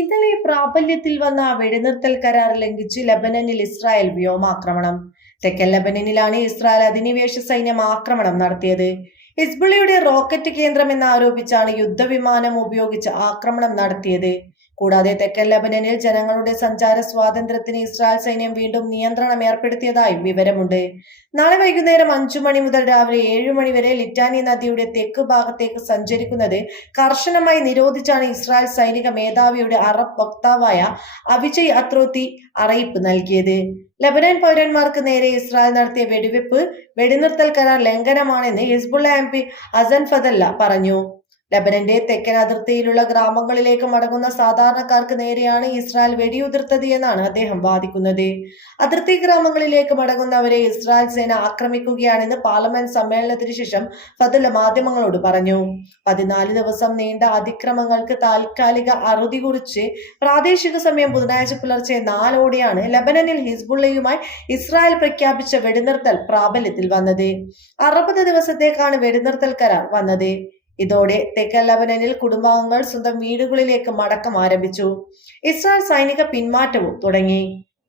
ഇന്നലെ പ്രാബല്യത്തിൽ വന്ന വെടിനിർത്തൽ കരാർ ലംഘിച്ച് ലബനനിൽ ഇസ്രായേൽ വ്യോമാക്രമണം. തെക്കൻ ലബനനിലാണ് ഇസ്രായേൽ അധിനിവേശ സൈന്യം ആക്രമണം നടത്തിയത്. ഹിസ്ബുളിയുടെ റോക്കറ്റ് കേന്ദ്രം എന്നാരോപിച്ചാണ് യുദ്ധവിമാനം ഉപയോഗിച്ച് ആക്രമണം നടത്തിയത്. കൂടാതെ തെക്കൻ ലബനനിൽ ജനങ്ങളുടെ സഞ്ചാര സ്വാതന്ത്ര്യത്തിന് ഇസ്രായേൽ സൈന്യം വീണ്ടും നിയന്ത്രണം ഏർപ്പെടുത്തിയതായും വിവരമുണ്ട്. നാളെ വൈകുന്നേരം അഞ്ചു മണി മുതൽ രാവിലെ ഏഴു മണി വരെ ലിറ്റാനി നദിയുടെ തെക്ക് ഭാഗത്തേക്ക് സഞ്ചരിക്കുന്നത് കർശനമായി നിരോധിച്ചാണ് ഇസ്രായേൽ സൈനിക മേധാവിയുടെ അറബ് വക്താവായ അവിജയ് അത്രോത്തി അറിയിപ്പ് നൽകിയത്. ലബനൻ പൗരന്മാർക്ക് നേരെ ഇസ്രായേൽ നടത്തിയ വെടിവെപ്പ് വെടിനിർത്തൽ കരാർ ലംഘനമാണെന്ന് Hezbollah M P Hassan Fadlallah പറഞ്ഞു. ലബനന്റെ തെക്കൻ അതിർത്തിയിലുള്ള ഗ്രാമങ്ങളിലേക്ക് മടങ്ങുന്ന സാധാരണക്കാർക്ക് നേരെയാണ് ഇസ്രായേൽ വെടിയുതിർത്തത് എന്നാണ് അദ്ദേഹം വാദിക്കുന്നത്. അതിർത്തി ഗ്രാമങ്ങളിലേക്ക് മടങ്ങുന്നവരെ ഇസ്രായേൽ സേന ആക്രമിക്കുകയാണെന്ന് പാർലമെന്റ് സമ്മേളനത്തിന് ശേഷം ഫതുല മാധ്യമങ്ങളോട് പറഞ്ഞു. പതിനാല് ദിവസം നീണ്ട അതിക്രമങ്ങൾക്ക് താൽക്കാലിക അറുതി കുറിച്ച് പ്രാദേശിക സമയം ബുധനാഴ്ച പുലർച്ചെ നാലോടെയാണ് ലബനനിൽ ഹിസ്ബുള്ളയുമായി ഇസ്രായേൽ പ്രഖ്യാപിച്ച വെടിനിർത്തൽ പ്രാബല്യത്തിൽ വന്നത്. അറുപത് ദിവസത്തേക്കാണ് വെടിനിർത്തൽ കരാർ വന്നത്. ഇതോടെ തെക്കൻ ലബനനിൽ കുടുംബാംഗങ്ങൾ സ്വന്തം വീടുകളിലേക്ക് മടക്കം ആരംഭിച്ചു. ഇസ്രായേൽ സൈനിക പിന്മാറ്റവും തുടങ്ങി.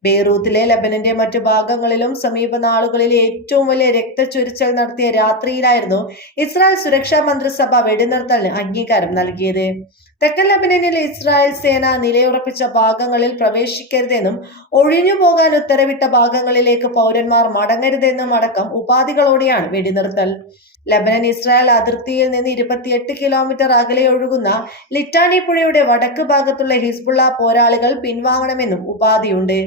ബെയ്റൂത്തിലെ ലബനന്റെ മറ്റു ഭാഗങ്ങളിലും സമീപ നാളുകളിലെ ഏറ്റവും വലിയ രക്തച്ചൊരിച്ചൽ നടത്തിയ രാത്രിയിലായിരുന്നു ഇസ്രായേൽ സുരക്ഷാ മന്ത്രിസഭ വെടിനിർത്തലിന് അംഗീകാരം നൽകിയത്. തെക്കൻ ലബനനിൽ ഇസ്രായേൽ സേന നിലയുറപ്പിച്ച ഭാഗങ്ങളിൽ പ്രവേശിക്കരുതെന്നും ഒഴിഞ്ഞു പോകാൻ ഉത്തരവിട്ട ഭാഗങ്ങളിലേക്ക് പൗരന്മാർ മടങ്ങരുതെന്നും അടക്കം ഉപാധികളോടെയാണ് വെടിനിർത്തൽ. ലബനൻ ഇസ്രായേൽ അതിർത്തിയിൽ നിന്ന് ഇരുപത്തിയെട്ട് കിലോമീറ്റർ അകലെ ഒഴുകുന്ന ലിറ്റാനി പുഴയുടെ വടക്ക് ഭാഗത്തുള്ള ഹിസ്ബുള്ള പോരാളികൾ പിൻവാങ്ങണമെന്നും ഉപാധിയുണ്ട്.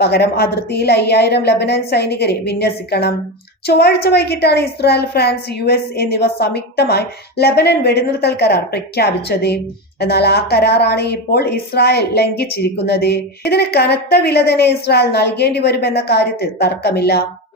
പകരം അതിർത്തിയിൽ അയ്യായിരം ലബനൻ സൈനികരെ വിന്യസിക്കണം. ചൊവ്വാഴ്ച വൈകിട്ടാണ് ഇസ്രായേൽ ഫ്രാൻസ് യു എസ് എന്നിവ സംയുക്തമായി ലബനൻ വെടിനിർത്തൽ കരാർ പ്രഖ്യാപിച്ചത്. എന്നാൽ ആ കരാറാണ് ഇപ്പോൾ ഇസ്രായേൽ ലംഘിച്ചിരിക്കുന്നത്. ഇതിന് കനത്ത വില തന്നെ ഇസ്രായേൽ നൽകേണ്ടി വരുമെന്ന കാര്യത്തിൽ തർക്കമില്ല.